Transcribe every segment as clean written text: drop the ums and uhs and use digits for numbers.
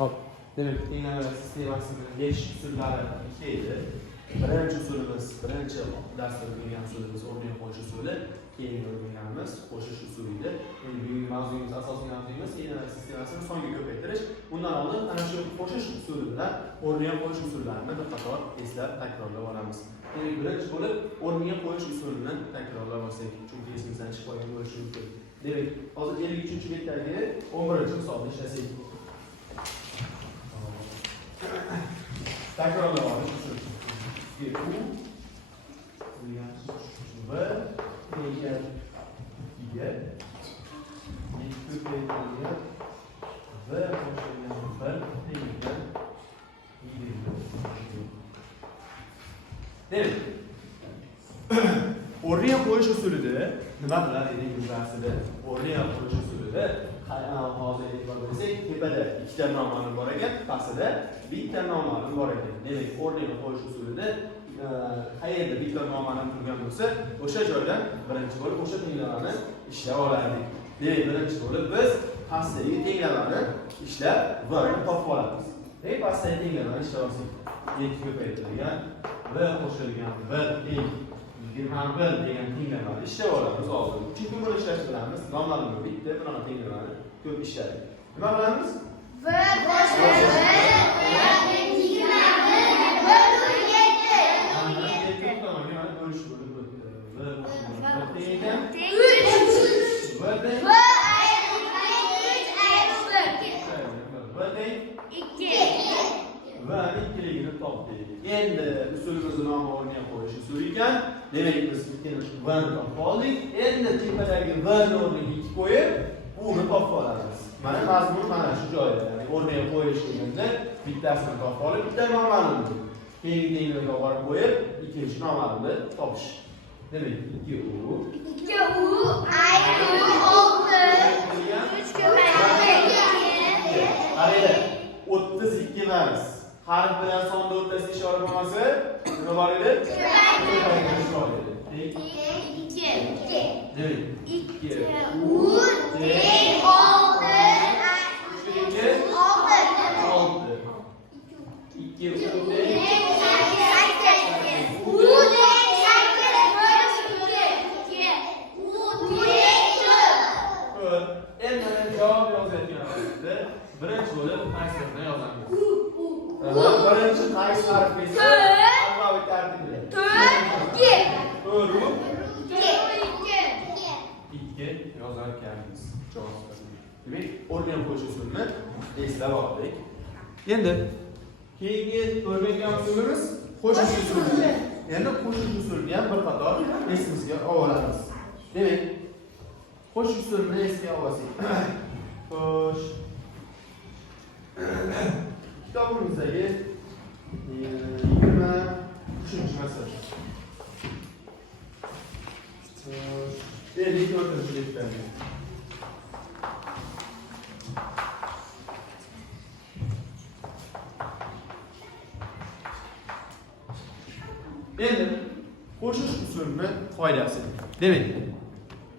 Hop. Demek tengleme sistemasini besh usullari ikkita edi. Birinchi usulimiz, birinchi darsda o'rgangan usulimiz o'rnini qo'yish usuli, keyin o'rganganimiz qo'shish usuli edi. Endi bugungi mavzuyimiz, asosiy mavzuyimiz tengleme sistemasini songa ko'paytirish. Bundan oldin ana shu qo'shish usuli bilan o'rniga qo'yish usullarini bir qator eslab takrorlab olamiz. Demak, birinchi bo'lib o'rniga qo'yish usulini takrorlab olsak, chunki esimizdan chiqib qolgan bo'lishi mumkin. Demak, hozir 53-betdagi 11-misolni ishlasak. Takrorlab olish uchun u v degan ikkiga ko'paytirilgan v qo'shilgan bir degan demak, o'rniga qo'yish usulida nima qilar edik bu darsda? O'rniga qo'yish usulida hozir e'tibor bersak, tepada ikkita noma'lum bor ekan, pastida bitta noma'lum bor ekan. Demak, o'rniga qo'yish usulida qayerda bitta noma'lum turgan bo'lsa, o'sha joydan birinchi bo'lib o'sha tenglamani ishlab olardik. Demak, birinchi bo'lib biz pastdagi tenglamani ishlab v-ni topib olamiz. Demak, pastdagi tenglamani ishlab olsak, 7 ko'paytirilgan v qo'shilgan 1 teng 21 degan tenglamani ishlab olamiz hozir. Chunki buni ishlash bilamiz, noma'lum bitta bunaqa tenglamani ko'p ishladik. Nima qilamiz? V qo'shilgan endi usulimizni nomi o'rniga qo'yish usuli ekan. Demak, biz ikkini v-ni topib oldik. Endi tepadagi v-ni o'rniga 2 qo'yib, uni topib olamiz. Mana mazmun mana shu joyda. Ya'ni o'rniga qo'yish deganda bittasini topib olib, bitta noma'lumni keyingi tenglarga borib qo'yib, ikkinchi noma'lumni topish. Demak, 2u ayru 3 ko'paytirilgan. Qaranglar, 32 emas. Harf bilan sonni o'rtasida ishora bo'lmasa, nima bor edi? Ko'paygan ishora edi. 2. Demak, 2 u teng 6. Birinchi bo'lib qaysini yozamiz. Birinchi qaysi harf esa alfabetik tartibda. 2 yozar ekanmiz. Demak, o'rganib qo'yish usulini eslab oldik. Endi keyingi o'rgangan usulimiz qo'shish usuli. Endi qo'shish usulini ham bir qator esimizga olamiz. Demak, qo'shish usulini esga olsak. Xo'sh. Kitobimizdagi 23-masala. 54-betdan. Endi qo'shish usulini qoidasi. Demak,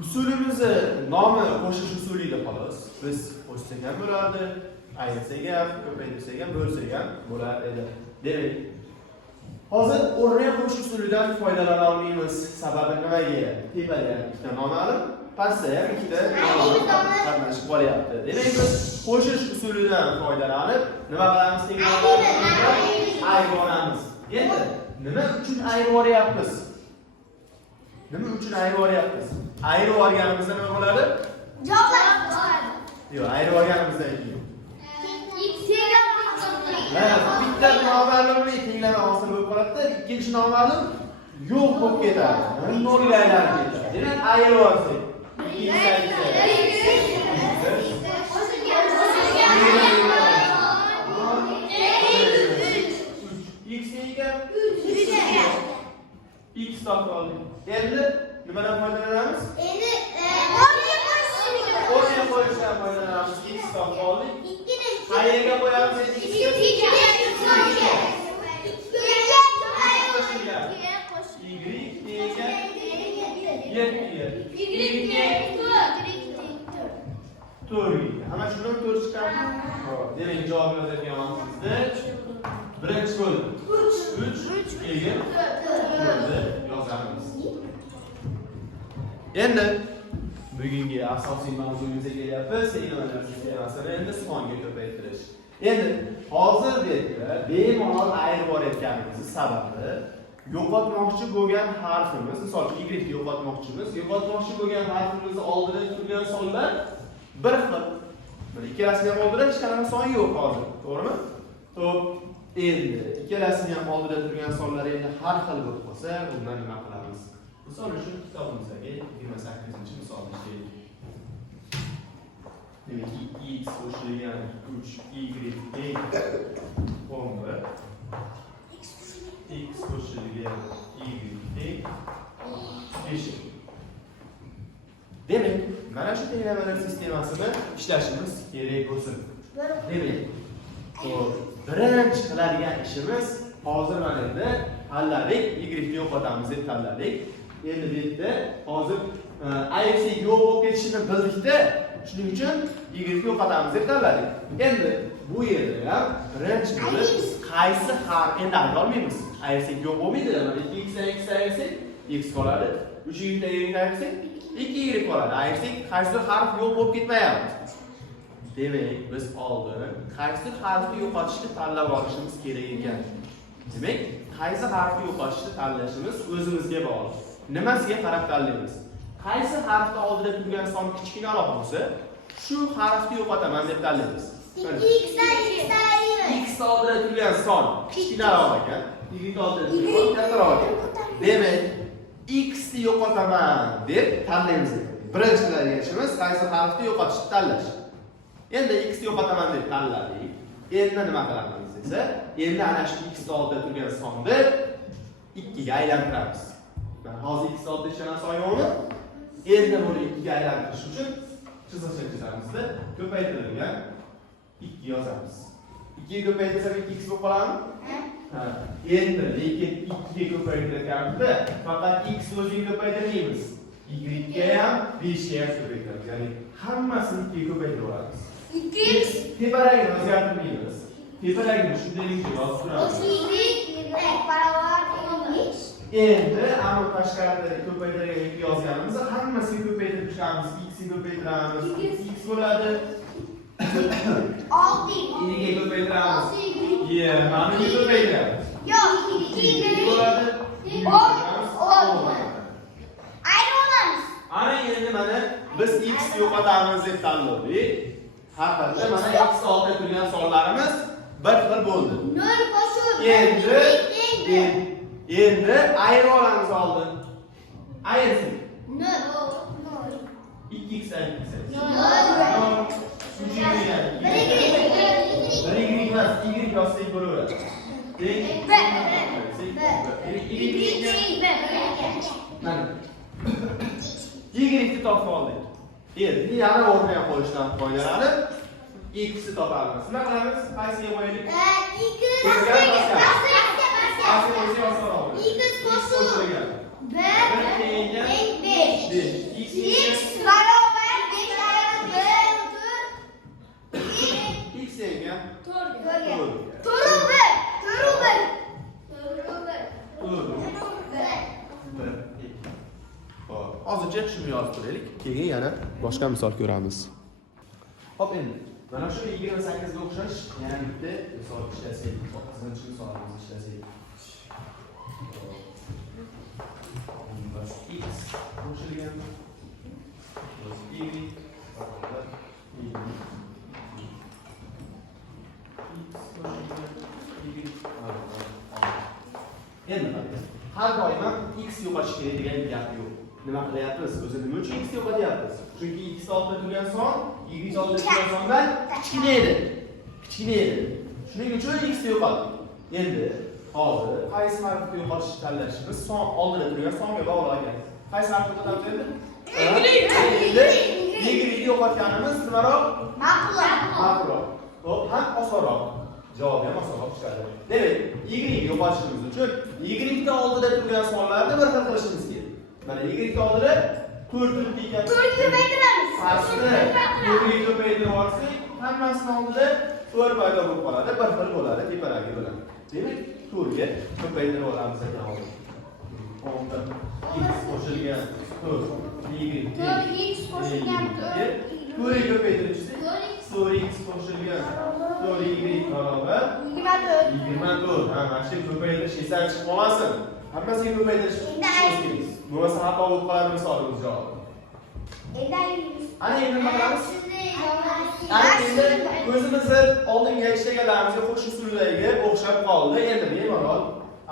usulimizni nomi qo'shish usuli edi xolos. Biz qo'shsak ham bo'lardi, aytsak ham, ko'paytirsak ham, bo'lsak ham bo'lar edi. Demak, hozir o'rniga qo'yish usulidan foydalana olmaymiz. Sababi nimaga? Tepada ikkita noma'lum, pastda ham ikkita noma'lum qatnashib qolyapti. Demak, biz qo'shish usulidan foydalanib, nima qilamiz? Tenglarni ayirib olamiz. Endi nima uchun ayirib olyapmiz? Nima uchun ayirib olyapmiz? Ayirib olganimizda nima bo'ladi? Javoblar chiqadi. Yo'q, ayirib olganimizdan keyin bitta noma'lumni tenglama hosil bo'lib qoladi, ikkinchi noma'lum yo'q bo'lib ketadi. Nolga aylanib ketadi. Demak, ayirib olsak. X topib oldik. Endi nimadan foydalanamiz? Endi o'rniga qo'yishdan foydalanamiz. X topib oldik. Qayerga qo'yamiz? To'rtga. Ana shundan 4 chiqadi. Xo'p, demak demek javob yozayotgan vaqtimizda birinchi bo'lim 3 keyin 4 yozamiz. Endi bugungi asosiy mavzumizga kelyapmiz. Signallar sistemasini endi songa ko'paytirish. Endi hozir bemalol ayirib borayotganimiz sababi yo'qotmoqchi bo'lgan harfimiz, misol uchun y ni yo'qotmoqchimiz. Yo'qotmoqchi bo'lgan harfimizni oldida turgan sonlar bir xil. Mana ikkalasini ham oldida hech qanaqa son yo'q hozir. To'g'rimi? Xo'p, endi ikkalasini ham oldida turgan sonlar endi har xil bo'lib qolsa, bundan nima qilamiz? Misol uchun kitobimizdagi 28-misolni ishlaylik. Demak, x qo'shilgan 3y teng 11. X qo'shilgan y teng 5. Demak, mana shu tenglamalar sistemasini ishlashimiz kerak bo'lsin. Demak, birinchi qiladigan ishimiz hozir mana endi tanladik, y ni yo'qotamiz deb tanladik. Endi bu yerda hozir ayirsak yo'q bo'lib ketishini bildikda, shuning uchun y ni yo'qotamiz deb tanladik. Endi bu yerda ham birinchi bo'lib qaysi harf endi ayta olmaymiz. Ayirsak yo'q bo'lmaydi. Mana 2x ayirsak x qoladi. 3y ni ayirsak 2y qoladi. Ayirsak qaysi harf yo'q bo'lib ketmayapti. Demak, biz oldin qaysi harfni yo'qotishni tanlab olishimiz kerak ekan. Demak, qaysi harfni yo'qotishni tanlashimiz o'zimizga bog'liq. Nimasiga qarab tanlaymiz? Qaysi harfni oldida turgan son kichkinaroq bo'lsa, shu harfni yo'qotaman deb tanlaymiz. X oldida turgan son kichkinaroq ekan, y oldida turgan kattaroq ekan. Demak, x ni yo'qotaman deb tanlaymiz. Birinchi qiladigan ishimiz qaysi harfni yo'qotishni tanlash. Endi x ni yo'qotaman deb tanladik. Endi nima qilamiz desa, endi ana shu x oldida turgan sonni 2 ga aylantiramiz. Mana hozir x oldida ishlangan son yo'qmi? Endi buni 2 ga aylantirish uchun chiziqcha chizamizda ko'paytirilgan 2 yozamiz. 2 ga ko'paytirsak 2x bo'lib qoladimi? Ha. Endi lekin 2 ga ko'paytirganimizda faqat x o'zini ko'paytirmaymiz. Y ga ham 5 ga ham ko'paytiramiz. Ya'ni hammasini 2 ga ko'paytirib olamiz. 2x tepadagini o'zgartirmaymiz. Tepadagini shundaylik yozib turamiz. Endi ammo tashqarida ko'paytirgan 2 yozganimizda hammasini ko'paytirib chiqamiz. X ni ko'paytiramiz. X bo'ladi. 6 y ga ko'paytiramiz. Mana ni ko'paytiramiz. yo'q, bo'ladi. Ana endi mana biz x yo'qotamiz deb tanladik. Haqiqatda mana x oldida turgan sonlarimiz bir xil bo'ldi. 0 qo'shib Endi ayirib olamiz oldin. Ayirsak 2x ayirsak 1 emas, y yozsak bo'laveradi. Mana y ni topib oldik. Endi yana o'rniga qo'yishdan foydalanib x ni topamiz. Nima qilamiz? Qaysiga qo'yaylik? X barobar 5 x senga hozircha shuni yozib turaylik. Keyin yana boshqa misol ko'ramiz. Xo'p, endi mana shu 28 ga o'xshash yana bitta misol ishlasak, 9-chi misolimizni ishlasak. X qo'shilgan y endi har doim x yo'qotish kerak degan gap yo'q. Nima qilyapmiz? O'zi nima uchun x yo'qotyapmiz? Chunki x oldida turgan son y oldida turgan sondan kichkina edi. Shuning uchun x yo'qotdik. Endi hozir qaysi harfni yo'qotishni tanlashimiz son oldida turgan songa bog'liq ekan. Qaysi harfni yo'qotamiz endi? Y ni yo'qotganimiz nimaroq? Ma'qulroq. Xo'p, ham osonroq. Javob ham osonroq chiqadi. Demak, y ni yo'qotishimiz uchun y ni oldida turgan sonlarni bir xil qilishimiz kerak. Mana y ni oldida 4 turibdi ekan. 4 ko'paytiramiz. Aslida 4 ni ko'paytirib olsak, hammasini oldida to'rt paydo bo'lib qoladi, bir xil bo'ladi tepalagi bilan. Demak, to'rtga ko'paytirib olamiz ekan hozir. 10 x qo'shilgan 4 y 4x qo'shilgan 4 ko'paytirishsa 4x qo'shilgan 4y barobar 24. 24. Ha, mana shu ko'paytirish esa chiqib qolmasin. Hammasiga ko'paytirish kerak. Bo'lmasa xato bo'lib qoladi misolimiz javob. Ana endi nima qilamiz? Ana endi o'zimizni oldingi ishlaganinimizga qo'sh usuldagi o'xshab qoldi. Endi bemalol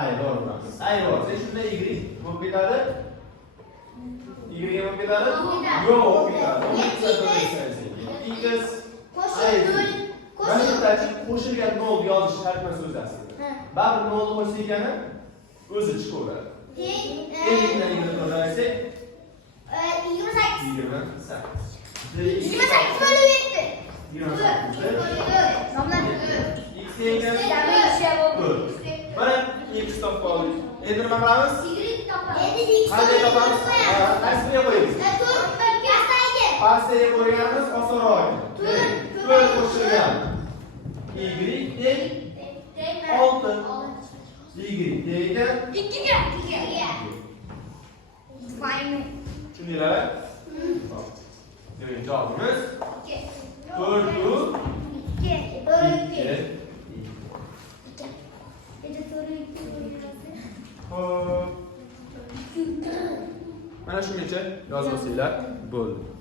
ayvoramiz. Ayvorsa shunday y bo'lib ketadi. Y bo'lib ketadi? Yo'q, bo'lib ketadi. X qo'shilgan 0 yozish shart emas o'zasiga. Baribir 0 qo'shsa ekani o'zi chiqaveradi. Endi nima qilamiz? 28. 28. 28 bo'lib ketdi. 28. Nomlar X ekan. Mana x topib oldik. Endi nima qilamiz? Qanday topamiz? Qaysiga qo'yamiz? Pastaga qo'yganimiz osonroq. 4 qo'shilgan y teng 6. Y ekan 2ga. Fine. Tushundinglar? Demak, javobimiz 4 u 2. Mana shungacha yozib olsanglar bo'ldi.